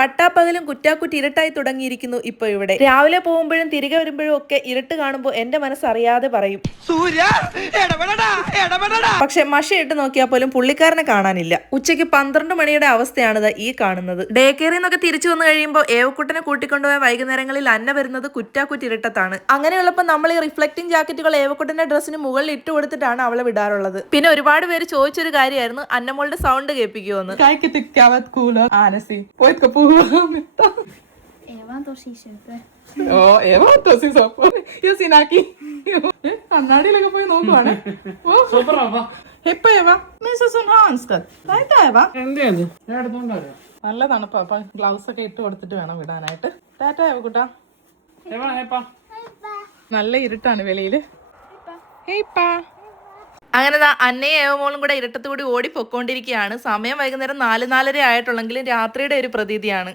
പട്ടാപ്പകലും കുറ്റാക്കുറ്റി ഇരട്ടായി തുടങ്ങിയിരിക്കുന്നു ഇപ്പൊ ഇവിടെ. രാവിലെ പോകുമ്പോഴും തിരികെ വരുമ്പോഴും ഒക്കെ ഇരട്ട് കാണുമ്പോൾ എന്റെ മനസ്സറിയാതെ പറയും. സൂര്യ പക്ഷെ മഷയിട്ട് നോക്കിയാൽ പോലും പുള്ളിക്കാരനെ കാണാനില്ല. ഉച്ചയ്ക്ക് പന്ത്രണ്ട് മണിയുടെ അവസ്ഥയാണിത് ഈ കാണുന്നത്. ഡേ കെയറിൽ നിന്നൊക്കെ തിരിച്ചു വന്നു കഴിയുമ്പോൾ ഏവക്കുട്ടനെ കൂട്ടിക്കൊണ്ടുപോയ വൈകുന്നേരങ്ങളിൽ അന്ന വരുന്നത് കുറ്റാക്കുറ്റി ഇരുട്ടത്താണ്. അങ്ങനെയുള്ളപ്പോൾ നമ്മൾ ഈ റിഫ്ലക്റ്റിംഗ് ജാക്കറ്റുകൾ ഏവക്കുട്ടന്റെ ഡ്രസ്സിന് മുകളിൽ ഇട്ട് കൊടുത്തിട്ടാണ് അവളെ വിടാറുള്ളത്. പിന്നെ ഒരുപാട് പേര് ചോദിച്ചൊരു കാര്യമായിരുന്നു അന്നമോളുടെ സൗണ്ട് കേൾപ്പിക്കുമെന്ന് kapot met Eva tosi. Oh, ziet Naki. കണ്ണാടിയിലൊക്കെ പോയി നോക്കുവാണ്. നല്ല തണുപ്പാ. അപ്പൊ ഗ്ലൗസ് ഒക്കെ ഇട്ട് കൊടുത്തിട്ട് വേണം വിടാനായിട്ട്. ടാറ്റ ഏവ കുട്ടാ. നല്ല ഇരുട്ടാണ് വെളിയിൽ. ഹേപ്പാ. അങ്ങനെ ദാ അന്നയും ഏവമോളും കൂടെ ഇരട്ടത്തുകൂടി ഓടി പൊക്കോണ്ടിരിക്കുകയാണ് സമയം വൈകുന്നേരം നാല് നാലര ആയിട്ടുള്ളെങ്കിലും രാത്രിയുടെ ഒരു പ്രതീതിയാണ്.